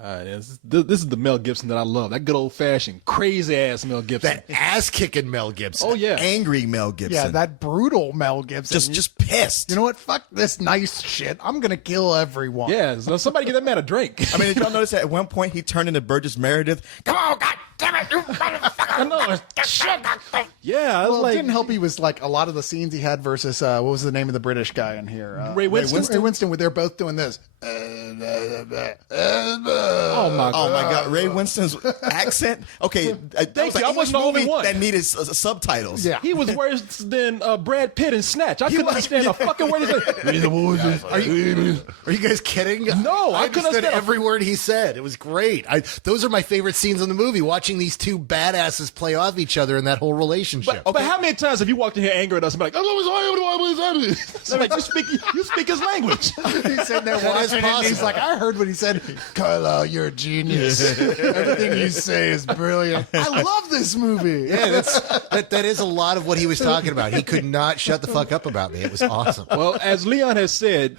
This is the Mel Gibson that I love. That good old fashioned crazy ass Mel Gibson. That ass kicking Mel Gibson. Oh yeah, angry Mel Gibson. Yeah, that brutal Mel Gibson. Just pissed. You know what? Fuck this nice shit. I'm gonna kill everyone. Yeah, so somebody get that man a drink. I mean, did y'all notice that at one point he turned into Burgess Meredith? Come on, God damn it, you motherfucker! I know. Shit. Yeah, I was Well, like, it didn't help. He was like a lot of the scenes he had versus what was the name of the British guy in here? Ray Winston? Ray Winston. Where they're both doing this. oh my Oh my God, Ray Winston's accent. Okay, that was you. an I wasn't the only movie one. that needed subtitles. Yeah. He was worse than Brad Pitt in Snatch. I couldn't understand a fucking word he said. Are you guys kidding? No, I couldn't understood understand. every word he said. It was great. Those are my favorite scenes in the movie, watching these two badasses play off each other in that whole relationship. But how many times have you walked in here angry at us and be like, I'm like, you speak his language. He's sitting there That is watching it, and he's possible. like, I heard what he said. Carlisle, you're a genius. Everything you say is brilliant. I love this movie. Yeah, that is a lot of what he was talking about. He could not shut the fuck up about me. It was awesome. Well, as Leon has said,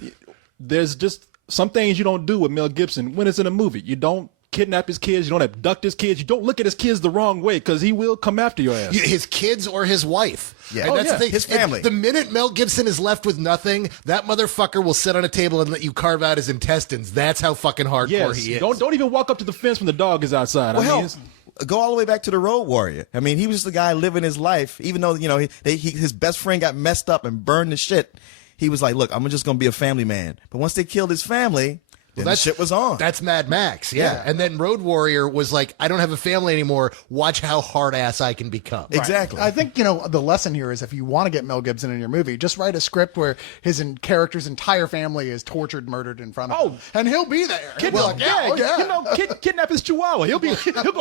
there's just some things you don't do with Mel Gibson when it's in a movie. You don't kidnap his kids. You don't abduct his kids. You don't look at his kids the wrong way because he will come after your ass. His kids or his wife. Yeah. And Oh, that's yeah. the thing. His family. The minute Mel Gibson is left with nothing, that motherfucker will sit on a table and let you carve out his intestines. That's how fucking hardcore Yes. he is. Don't even walk up to the fence when the dog is outside. Well, I mean, hell, it's- go all the way back to the Road Warrior. I mean, he was the guy living his life, even though his best friend got messed up and burned to shit. He was like, "Look, I'm just gonna be a family man." But once they killed his family, then the shit was on. That's Mad Max, yeah. Yeah. And then Road Warrior was like, I don't have a family anymore. Watch how hard ass I can become. Exactly. I think, the lesson here is if you want to get Mel Gibson in your movie, just write a script where his character's entire family is tortured, murdered in front of him. And he'll be there. He'll be like, kidnap his chihuahua. He'll go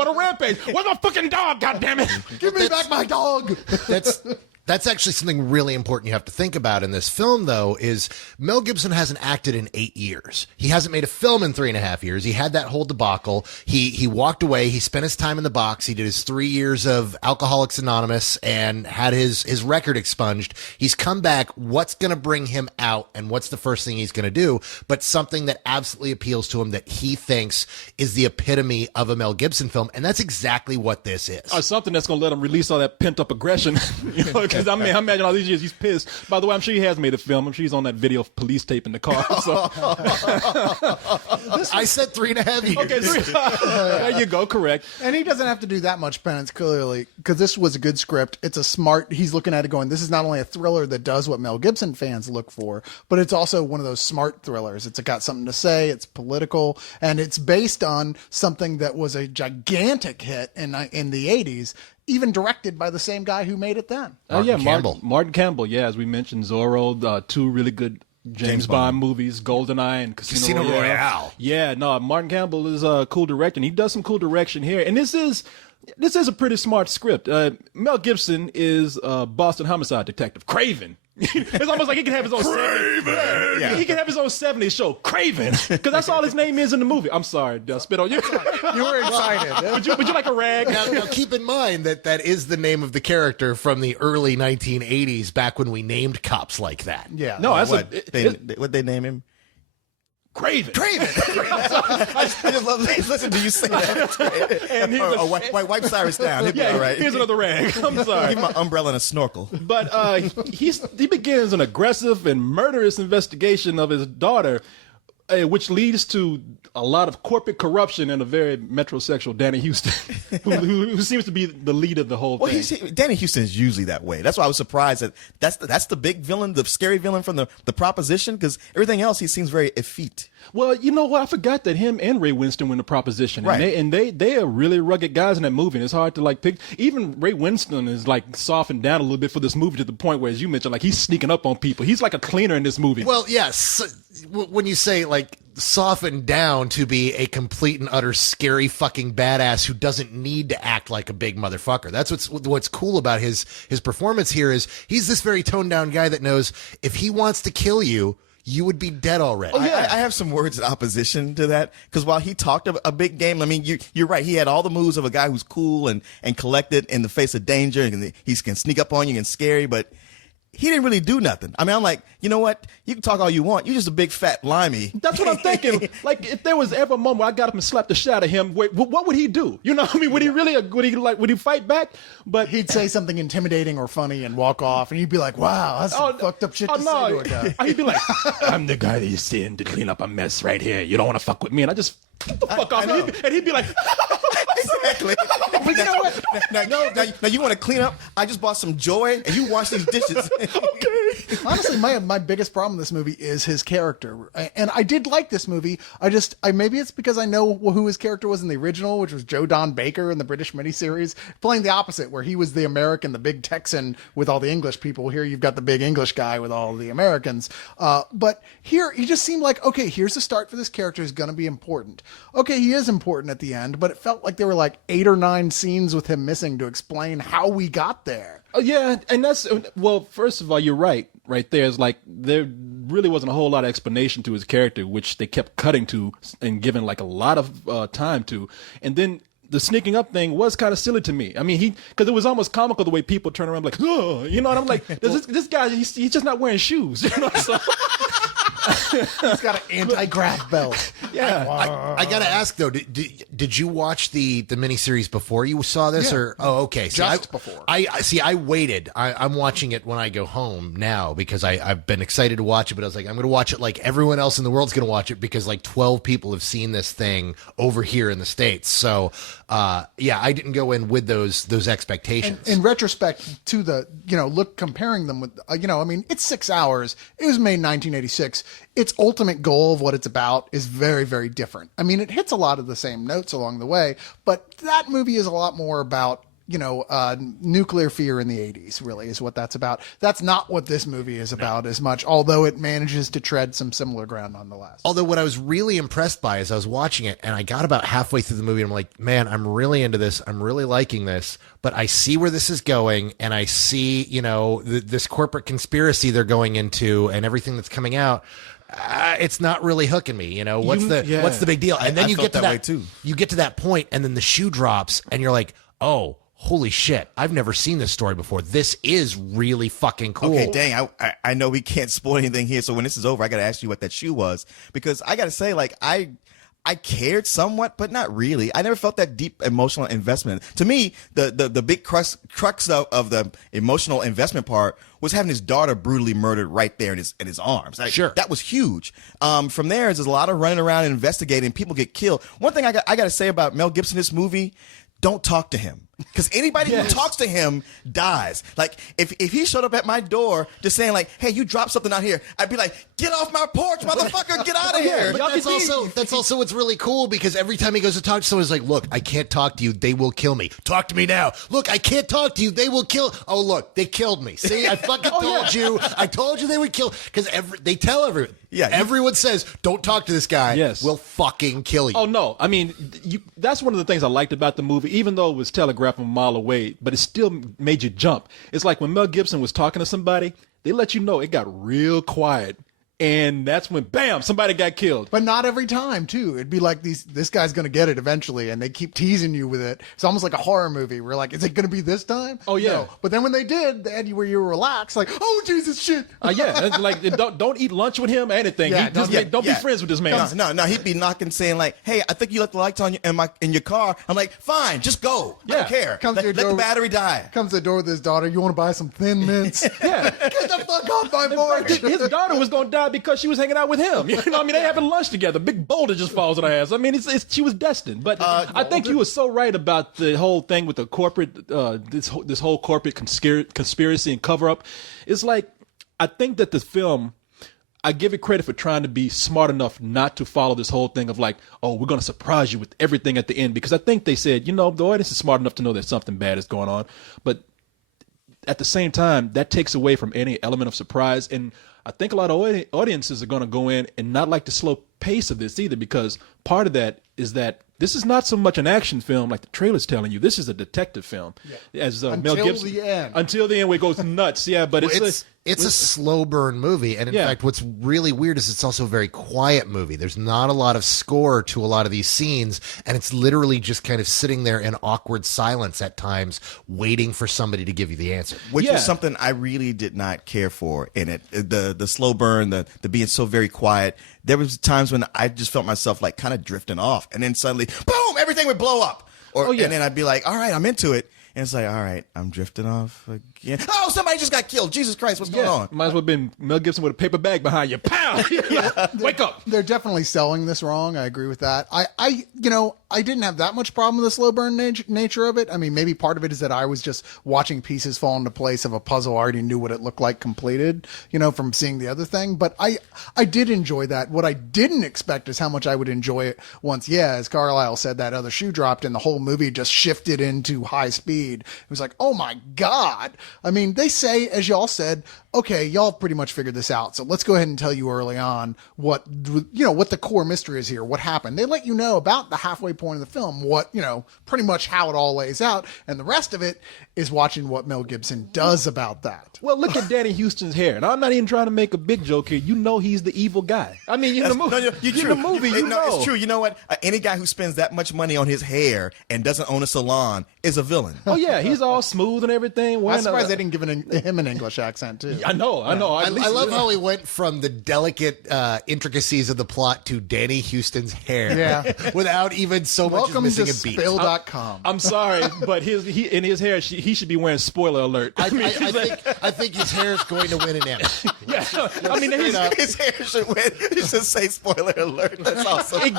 on a rampage. Where's my fucking dog? God damn it! give me back my dog. That's actually something really important you have to think about in this film, though, is Mel Gibson hasn't acted in 8 years. He hasn't made a film in 3.5 years. He had that whole debacle. He walked away. He spent his time in the box. He did his 3 years of Alcoholics Anonymous and had his record expunged. He's come back. What's going to bring him out, and what's the first thing he's going to do? But something that absolutely appeals to him that he thinks is the epitome of a Mel Gibson film, and that's exactly what this is. Or something that's gonna let him release all that pent up aggression. Because I imagine all these years he's pissed. By the way, I'm sure he has made a film. I'm sure he's on that video of police tape in the car. So. I said 3.5 years. Okay, there you go. Correct. And he doesn't have to do that much penance, clearly, because this was a good script. It's a smart, he's looking at it going, this is not only a thriller that does what Mel Gibson fans look for, but it's also one of those smart thrillers. It's got something to say, it's political, and it's based on something that was a gigantic hit in the 80s, even directed by the same guy who made it then. Oh yeah, Campbell. Martin Campbell. Yeah, as we mentioned, Zorro, 2 really good James Bond movies, GoldenEye and Casino Royale. Yeah, no, Martin Campbell is a cool director, and he does some cool direction here. And this is a pretty smart script. Mel Gibson is a Boston homicide detective, Craven. It's almost like he can have his own Craven. Yeah. He can have his own 70s show, Craven, because that's all his name is in the movie. I'm sorry, I spit on you. You were excited. Would you like a rag? Now, keep in mind that is the name of the character from the early 1980s, back when we named cops like that. Yeah. No, that's What'd they name him? Craven. I just love listening to you say that. And he's wipe Cyrus down. He'll be all right. Here's another rag. I'm sorry. Give him an umbrella and a snorkel. But he begins an aggressive and murderous investigation of his daughter, which leads to a lot of corporate corruption and a very metrosexual Danny Houston, who seems to be the lead of the whole thing. Danny Houston is usually that way. That's why I was surprised that that's the big villain, the scary villain from the Proposition, because everything else he seems very effete. Well, you know what? I forgot that him and Ray Winston were in the Proposition, Right. and they are really rugged guys in that movie. And it's hard to pick. Even Ray Winston is softened down a little bit for this movie to the point where, as you mentioned, he's sneaking up on people. He's like a cleaner in this movie. Well, yes. When you say softened down to be a complete and utter scary fucking badass who doesn't need to act like a big motherfucker. That's what's cool about his performance here is he's this very toned down guy that knows if he wants to kill you, you would be dead already. I have some words in opposition to that, because while he talked a big game, I mean, you're right. He had all the moves of a guy who's cool and collected in the face of danger, and he can sneak up on you and scary, but he didn't really do nothing. I mean, I'm like, you know what? You can talk all you want. You're just a big fat limey. That's what I'm thinking. Like, if there was ever a moment where I got up and slapped the shit out of him, what would he do? You know what I mean? Would he fight back? But he'd say something intimidating or funny and walk off, and you'd be like, wow, that's some fucked up shit to say to a guy. He'd be like, I'm the guy that you send to clean up a mess right here. You don't want to fuck with me. And I just, get the fuck off. And he'd be like, exactly. But you know what? Now you want to clean up? I just bought some Joy, and you wash these dishes. okay. Honestly, my biggest problem with this movie is his character, and I did like this movie. Maybe it's because I know who his character was in the original, which was Joe Don Baker in the British miniseries, playing the opposite, where he was the American, the big Texan with all the English people. Here you've got the big English guy with all the Americans. But here he just seemed like, okay, here's the start for this character who's going to be important. Okay, he is important at the end, but it felt like there were like 8 or 9 scenes with him missing to explain how we got there. Yeah, and that's, well, first of all, you're right there. Is like, there really wasn't a whole lot of explanation to his character, which they kept cutting to and giving like a lot of time to. And then the sneaking up thing was kind of silly to me. I mean, because it was almost comical the way people turn around like, oh, you know, and I'm like, this guy, he's just not wearing shoes. You know, so. He's got an anti-grav belt. Yeah. I got to ask though, did you watch the miniseries before you saw this, or okay? Just before. I waited. I'm watching it when I go home now because I've been excited to watch it, but I was like, I'm going to watch it like everyone else in the world's going to watch it because like 12 people have seen this thing over here in the States. So I didn't go in with those expectations. In retrospect to the, comparing them with, I mean, it's 6 hours. It was made in 1986. Its ultimate goal of what it's about is very, very different. I mean, it hits a lot of the same notes along the way, but that movie is a lot more about, nuclear fear in the 80s, really, is what that's about. That's not what this movie is about as much, although it manages to tread some similar ground nonetheless. Although what I was really impressed by is I was watching it and I got about halfway through the movie and I'm like, man, I'm really into this. I'm really liking this, but I see where this is going and I see, this corporate conspiracy they're going into and everything that's coming out. It's not really hooking me. What's the big deal? And then you get to that way too. You get to that point and then the shoe drops and you're like, oh, holy shit, I've never seen this story before. This is really fucking cool. Okay, dang, I know we can't spoil anything here, so when this is over, I got to ask you what that shoe was. Because I got to say, like, I cared somewhat, but not really. I never felt that deep emotional investment. To me, the big crux of the emotional investment part was having his daughter brutally murdered right there in his arms. Like, sure. That was huge. From there, there's a lot of running around and investigating. People get killed. One thing I got to say about Mel Gibson in this movie, don't talk to him. Because anybody who talks to him dies. Like, if he showed up at my door just saying, like, hey, you dropped something out here, I'd be like, get off my porch, motherfucker, get out of here. But that's also what's really cool, because every time he goes to talk to someone, he's like, look, I can't talk to you. They will kill me. Talk to me now. Look, I can't talk to you. They will kill. Oh, look, they killed me. See, I fucking told you. I told you they would kill. Because they tell everyone. Yeah, everyone says, don't talk to this guy. Yes. We'll fucking kill you. Oh, no. I mean, that's one of the things I liked about the movie, even though it was telegraphed from a mile away, but it still made you jump. It's like when Mel Gibson was talking to somebody, they let you know it got real quiet. And that's when, bam, somebody got killed. But not every time, too. It'd be like this guy's going to get it eventually, and they keep teasing you with it. It's almost like a horror movie. We're like, is it going to be this time? Oh, yeah. No. But then when they did, they had you where you were relaxed, like, oh, Jesus, shit. Yeah, it's like, don't eat lunch with him or anything. Yeah, don't be friends with this man. No, he'd be knocking, saying like, hey, I think you left the lights on in your car. I'm like, fine, just go. I don't care. Let the battery die. Comes to the door with his daughter. You want to buy some Thin Mints? Yeah. Get the fuck off my porch. His daughter was going to die because she was hanging out with him. You know what I mean? They having lunch together. Big boulder just falls on her ass. I mean, she was destined. But I think you were so right about the whole thing with the corporate, this whole corporate conspiracy and cover up. It's like, I think that the film, I give it credit for trying to be smart enough not to follow this whole thing of like, oh, we're going to surprise you with everything at the end. Because I think they said, the audience is smart enough to know that something bad is going on. But at the same time, that takes away from any element of surprise. And I think a lot of audiences are going to go in and not like the slow pace of this either, because part of that is that this is not so much an action film like the trailer's telling you. This is a detective film. As Mel Gibson, the end. Until the end, where it goes nuts. Yeah, but it's a slow burn movie, and in fact, what's really weird is it's also a very quiet movie. There's not a lot of score to a lot of these scenes, and it's literally just kind of sitting there in awkward silence at times, waiting for somebody to give you the answer. Which was something I really did not care for in it. The slow burn, the being so very quiet. There was times when I just felt myself like kind of drifting off, and then suddenly, boom, everything would blow up. And then I'd be like, all right, I'm into it. And it's like, all right, I'm drifting off again. Oh, somebody just got killed. Jesus Christ, what's going on? Might as well have been Mel Gibson with a paper bag behind you. Pow! Wake up. They're definitely selling this wrong. I agree with that. I didn't have that much problem with the slow burn nature of it. I mean, maybe part of it is that I was just watching pieces fall into place of a puzzle. I already knew what it looked like completed, from seeing the other thing. But I did enjoy that. What I didn't expect is how much I would enjoy it once, as Carlisle said, that other shoe dropped and the whole movie just shifted into high speed. It was like, oh my God. I mean, they say, as y'all said, okay, y'all pretty much figured this out. So let's go ahead and tell you early on what the core mystery is here, what happened. They let you know about the halfway point of the film, what, pretty much how it all lays out. And the rest of it is watching what Mel Gibson does about that. Well, look at Danny Houston's hair. And I'm not even trying to make a big joke here. He's the evil guy. I mean, in the movie, it's true. You know what? Any guy who spends that much money on his hair and doesn't own a salon is a villain. Oh, yeah. He's all smooth and everything. I'm surprised they didn't give him an English accent, too. I know. I love how he went from the delicate intricacies of the plot to Danny Houston's hair without even so much as missing a beat. Spill.com. I'm sorry, but in his hair, he should be wearing spoiler alert. I think his hair is going to win an Emmy. Yeah, I mean, his hair should win. He should say spoiler alert. That's awesome. It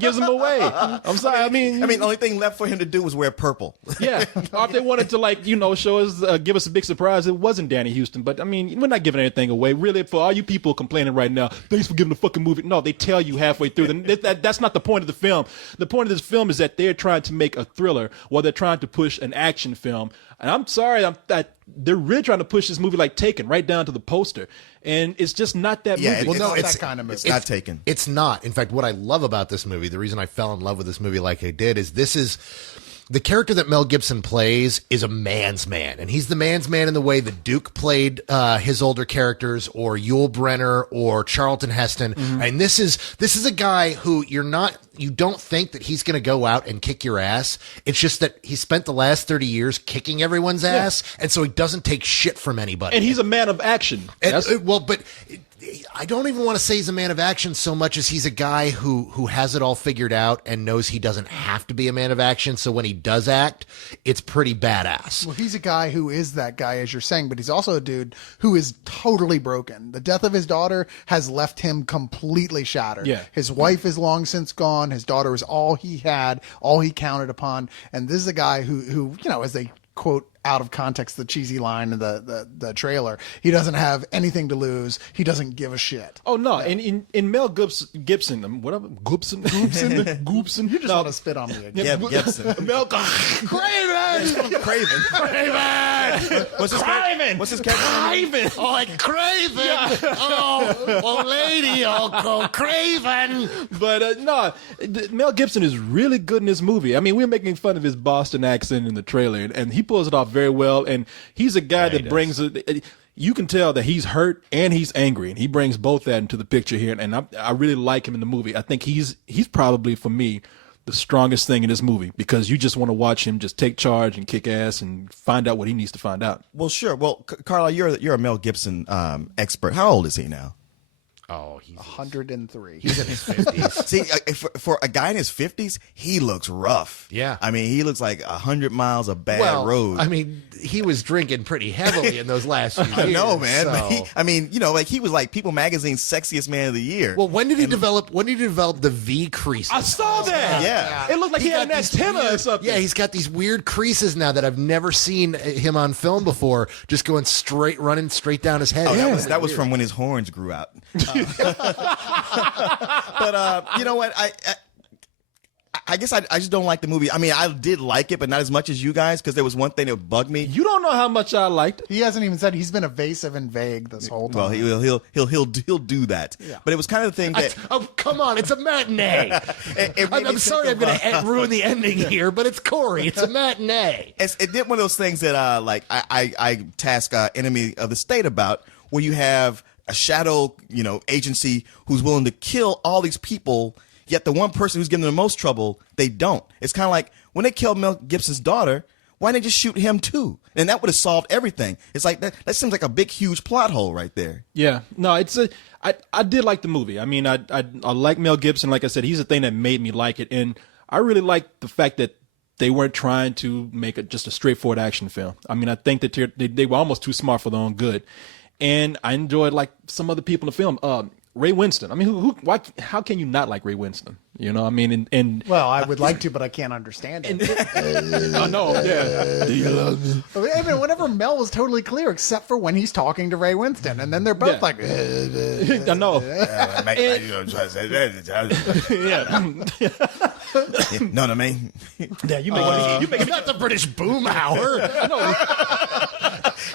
gives him away. I'm sorry. I mean, the only thing left for him to do was wear purple. Yeah, or if they wanted to show us, give us a big surprise, it wasn't Danny Houston. But I mean, we're not giving anything away. Really, for all you people complaining right now, thanks for giving the fucking movie. No, they tell you halfway through. That's not the point of the film. The point of this film is that they're trying to make a thriller while they're trying to push an action film. And I'm sorry, they're really trying to push this movie like Taken right down to the poster. And it's just not that movie. Well, no, it's that kind of movie. It's not Taken. It's not. In fact, what I love about this movie, the reason I fell in love with this movie like I did, is the character that Mel Gibson plays is a man's man. And he's the man's man in the way that Duke played his older characters, or Yul Brynner, or Charlton Heston. Mm-hmm. And this is a guy who you don't think that he's going to go out and kick your ass. It's just that he spent the last 30 years kicking everyone's ass, and so he doesn't take shit from anybody. And he's a man of action. But I don't even want to say he's a man of action so much as he's a guy who has it all figured out and knows he doesn't have to be a man of action. So when he does act, it's pretty badass. Well, he's a guy who is that guy, as you're saying, but he's also a dude who is totally broken. The death of his daughter has left him completely shattered. Yeah. His wife is long since gone. His daughter is all he had, all he counted upon. And this is a guy who as they quote out of context the cheesy line of the trailer, he doesn't have anything to lose. He doesn't give a shit. Oh no! And in Mel Gibson, whatever Gibson, you just want to spit on me again. Yeah, Gibson. Mel Craven. What's his Craven? What's his character? Craven. Oh, like Craven. Yeah. Oh, lady, Craven. But no, Mel Gibson is really good in this movie. I mean, we're making fun of his Boston accent in the trailer, and he pulls it off very well. And he's a guy that brings it. You can tell that he's hurt and he's angry, and he brings both that into the picture here. And I really like him in the movie. I think he's probably, for me, the strongest thing in this movie, because you just want to watch him just take charge and kick ass and find out what he needs to find out. Well, sure. Well, Carla, you're a Mel Gibson expert. How old is he now? Oh, he's 103. He's in his 50s. See, for a guy in his 50s, he looks rough. Yeah. I mean, he looks like 100 miles of bad road. I mean, he was drinking pretty heavily in those last few years. I know, man. So. But he was like People Magazine's sexiest man of the year. Well, when did he develop the V creases? I saw that. Yeah. It looked like he had an antenna or something. Yeah, he's got these weird creases now that I've never seen him on film before, just running straight down his head. Oh, that was from when his horns grew out. But you know what? I guess I just don't like the movie. I mean, I did like it, but not as much as you guys, because there was one thing that bugged me. You don't know how much I liked it. He hasn't even said. He's been evasive and vague this whole time. Well, he'll do that. Yeah. But it was kind of the thing that Oh, come on. It's a matinee. it made me I'm think sorry I'm of, going to ruin the ending here, but it's Corey. It's a matinee. it did one of those things that like I task Enemy of the State about, where you have a shadow agency who's willing to kill all these people, yet the one person who's giving them the most trouble, they don't. It's kind of like when they killed Mel Gibson's daughter, why didn't they just shoot him too? And that would have solved everything. It's like that seems like a big, huge plot hole right there. Yeah, no, I did like the movie. I mean, I like Mel Gibson. Like I said, he's the thing that made me like it, and I really like the fact that they weren't trying to make it just a straightforward action film. I mean, I think that they were almost too smart for their own good, and I enjoyed like some other people in the film. Ray Winston. I mean, how can you not like Ray Winston? I mean, and well, I would like to, but I can't understand it. I know, yeah. Do you love me? I mean, whenever Mel was totally clear, except for when he's talking to Ray Winston, and then they're both Yeah. like, I know. You know what I mean? Yeah, you make It's not the British boom hour.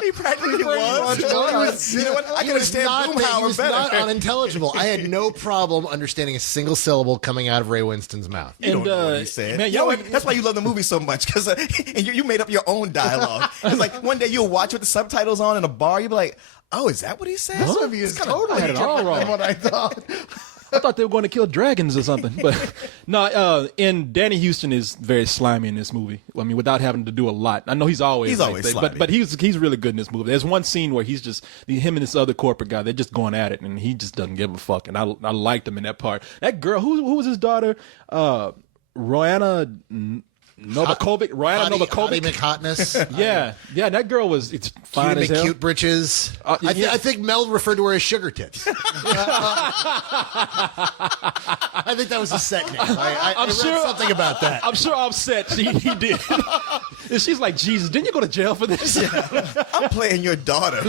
He practically was. You know what? I can understand Boomhauer better. Not unintelligible. I had no problem understanding a single syllable coming out of Ray Winston's mouth. You don't know what he said. Man, You know what? That's why you love the movie so much, because and you made up your own dialogue. It's like one day you'll watch with the subtitles on in a bar, you'll be like, oh, is that what he said? this movie is totally had it all different wrong. than what I thought. I thought they were going to kill dragons or something, but no. And Danny Houston is very slimy in this movie. I mean, without having to do a lot. I know he's always slimy. but he's really good in this movie. There's one scene where he's just him and this other corporate guy. They're just going at it, and he just doesn't give a fuck. And I liked him in that part. That girl, who was his daughter? Roanna Novakovic. Roanna Hottie Novakovic. McHotness. Yeah. That girl was fine as hell. Cute britches. Yeah. I think Mel referred to her as Sugar Tits. I think that was a set name. I read something about that. I'm sure Offset he did. And she's like, Jesus, didn't you go to jail for this? I'm playing your daughter.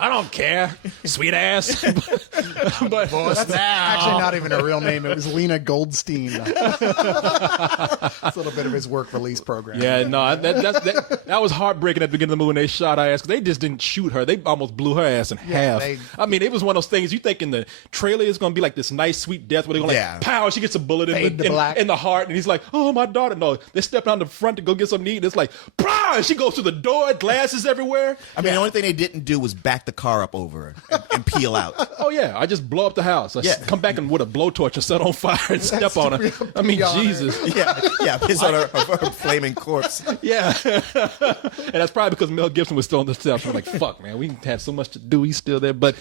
I don't care, sweet ass. but That's actually not even a real name. It was Lena Goldstein. It's a little bit of his work release program. yeah, no, that was heartbreaking at the beginning of the movie when they shot her ass, because they just didn't shoot her. They almost blew her ass in half. I mean, it was one of those things you think in the trailer it's going to be like this nice, sweet death where they're going like, pow, she gets a bullet in the heart, and he's like, oh, my daughter. No, they're stepping on the front to go get something to eat, and it's like, pow, and she goes through the door, glasses everywhere. I mean, the only thing they didn't do was back the car up over her and peel out. Oh, yeah, I just blow up the house. I come back and with a blowtorch and set on fire and step on her. I mean, Jesus. Yeah, piss on her flaming corpse. Yeah. And that's probably because Mel Gibson was still on the steps. I'm like, fuck, man, we had so much to do. He's still there. But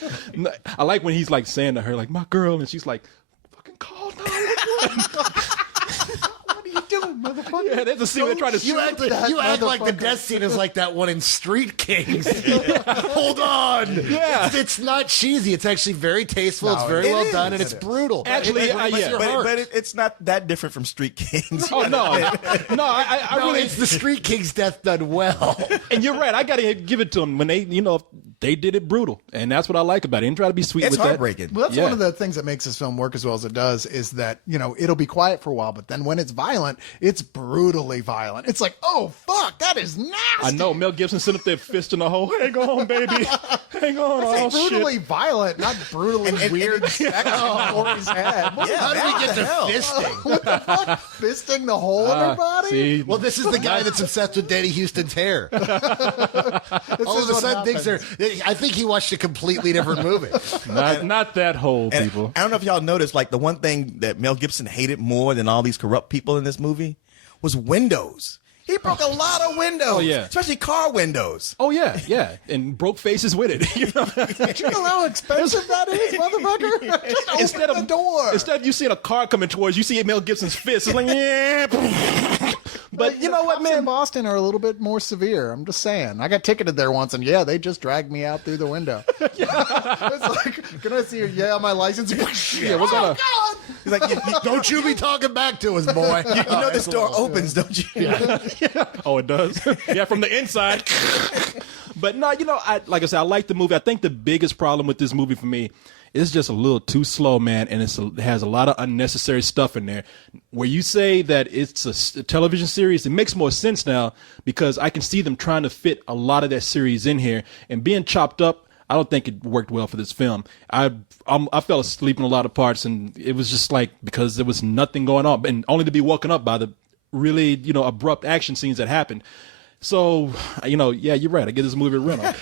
I like when he's like saying to her, like, my girl, and she's like, fucking call 911. What are you doing, motherfucker? Yeah, there's a scene they're trying to You act like the death scene is like that one in Street Kings. Hold on. Yeah. It's not cheesy. It's actually very tasteful. It's very well done, and it's brutal. Actually, But it's not that different from Street Kings. Oh, no. I really. It's the Street Kings death done well. And you're right. I got to give it to them when they did it brutal. And that's what I like about it. And try to be sweet It's with heartbreaking. Well, that's Yeah. one of the things that makes this film work as well as it does is that, it'll be quiet for a while, but then when it's violent, it's brutally violent. It's like, oh, fuck, that is nasty. I know. Mel Gibson sitting up there fisting the hole. Hang on, baby. Hang on. Oh, It's brutally shit. violent, not brutally weird sex on his head. What How did we get to fisting? fisting the hole in her body? See, Well, this is the guy that's obsessed with Danny Houston's hair. All of a sudden, things are. I think he watched a completely different movie. not that hole, And people. I don't know if y'all noticed, like the one thing that Mel Gibson hated more than all these corrupt people in this movie was windows. He broke a lot of windows. Oh, yeah. Especially car windows. Oh, yeah. And broke faces with it. Do you know how expensive that is, motherfucker? Just open the door. Instead of you seeing a car coming towards you, see Mel Gibson's fist. It's like, yeah. But you know what, cops in man? Boston are a little bit more severe. I'm just saying. I got ticketed there once, and they just dragged me out through the window. It's like, can I see your my license? Yeah, we're gonna. God! He's like, Don't you be talking back to us, boy. you know this door opens, don't you? Oh, it does. Yeah, from the inside. But no, like I said, I like the movie. I think the biggest problem with this movie for me is just a little too slow, man, and it has a lot of unnecessary stuff in there. Where you say that it's a television series, it makes more sense now because I can see them trying to fit a lot of that series in here and being chopped up. I don't think it worked well for this film. I fell asleep in a lot of parts, and it was just like because there was nothing going on, and only to be woken up by the really abrupt action scenes that happened. So, yeah, you're right. I give this movie a rental.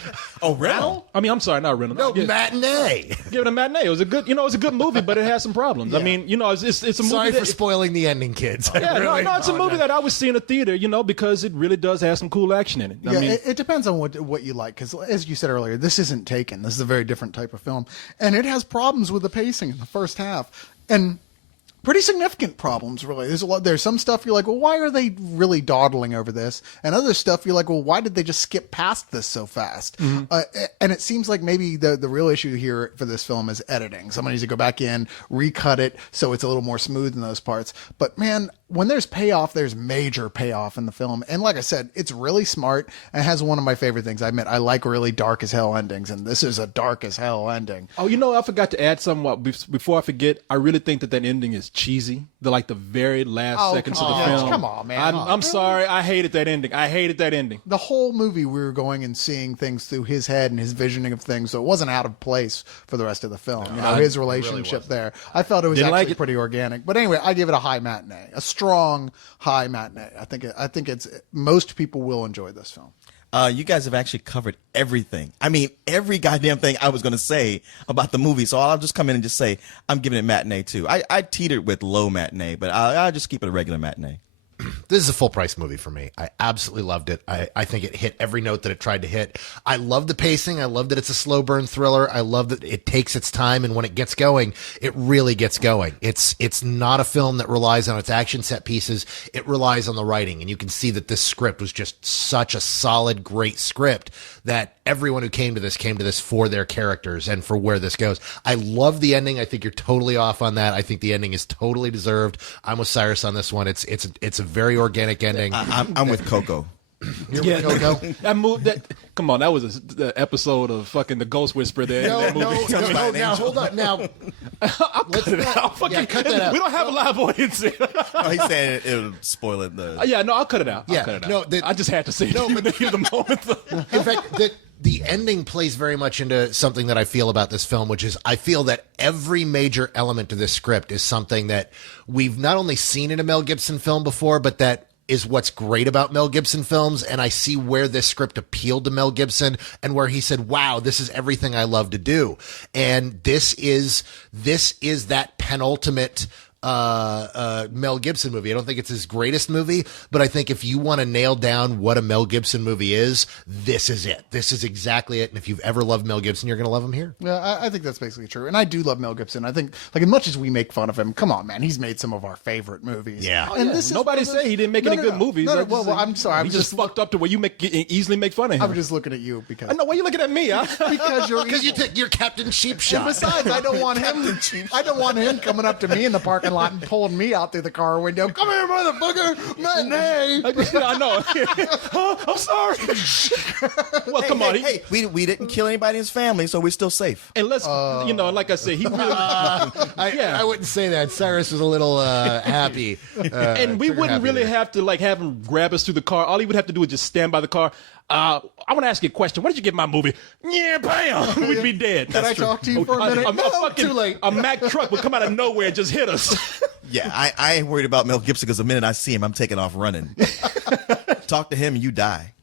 Oh, rental? I mean, I'm sorry, not rental. No, matinee. Give it a matinee. It was a good movie, but it has some problems. Yeah. I mean, it's a movie. Sorry for spoiling the ending, kids. Yeah, no, it's a movie that I would see in a theater, because it really does have some cool action in it. Yeah, it depends on what you like, because as you said earlier, this isn't Taken. This is a very different type of film, and it has problems with the pacing in the first half, and pretty significant problems, really. There's some stuff you're like, well, why are they really dawdling over this? And other stuff you're like, well, why did they just skip past this so fast? Mm-hmm. And it seems like maybe the real issue here for this film is editing. Someone needs to go back in, recut it so it's a little more smooth in those parts. But man, when there's payoff, there's major payoff in the film. And like I said, it's really smart and has one of my favorite things. I admit, I like really dark as hell endings, and this is a dark as hell ending. Oh, I forgot to add something. Before I forget, I really think that ending is cheesy. The very last seconds of the film. Come on, man. I'm sorry. I hated that ending. The whole movie, we were going and seeing things through his head and his visioning of things, so it wasn't out of place for the rest of the film. His relationship there. I felt it was actually pretty organic. But anyway, I give it a high matinee, a strong high matinee. I think it's most people will enjoy this film. You guys have actually covered everything. I mean, every goddamn thing I was going to say about the movie. So I'll just come in and just say I'm giving it matinee too. I teetered with low matinee, but I'll just keep it a regular matinee. This is a full price movie for me. I absolutely loved it. I think it hit every note that it tried to hit. I love the pacing. I love that it's a slow burn thriller. I love that it takes its time, and when it gets going, it really gets going. It's not a film that relies on its action set pieces. It relies on the writing, and you can see that this script was just such a solid, great script that everyone who came to this for their characters and for where this goes. I love the ending. I think you're totally off on that. I think the ending is totally deserved. I'm with Cyrus on this one. It's a very organic ending. I'm with Coco. You're with Coco? Come on, that was the episode of fucking The Ghost Whisperer there. No, now hold on. Now, I'll cut it out. Cut that out. We don't have a live audience here. Oh, he's saying it'll spoil it. I'll cut it out. Yeah, I'll cut it out. I just had to say it. No, but the moment. In fact, the ending plays very much into something that I feel about this film, which is I feel that every major element to this script is something that we've not only seen in a Mel Gibson film before, but that is what's great about Mel Gibson films. And I see where this script appealed to Mel Gibson and where he said, wow, this is everything I love to do. And this is that penultimate Mel Gibson movie. I don't think it's his greatest movie, but I think if you want to nail down what a Mel Gibson movie is, this is it. This is exactly it. And if you've ever loved Mel Gibson, you're going to love him here. Yeah, I think that's basically true. And I do love Mel Gibson. I think, as much as we make fun of him, come on, man, he's made some of our favorite movies. Yeah. And this nobody say he didn't make any good movies. Well, I'm sorry. He just fucked up to where you easily make fun of him. I'm just looking at you because. No, why are you looking at me? Because you're Captain Sheepshot. And besides, I don't want him coming up to me in the parking lot and pulling me out through the car window. Come here, motherfucker! Matinee. I know. I'm sorry. Well, come on. Hey, we didn't kill anybody in his family, so we're still safe. And let's, like I said, he really. I wouldn't say that. Cyrus was a little happy, and we wouldn't really have to have him grab us through the car. All he would have to do is just stand by the car. I want to ask you a question. What did you get my movie? Yeah, bam! We'd be dead. Can I talk to you for a minute? Too late. A Mack truck would come out of nowhere and just hit us. Yeah, I ain't worried about Mel Gibson because the minute I see him, I'm taking off running. Talk to him and you die.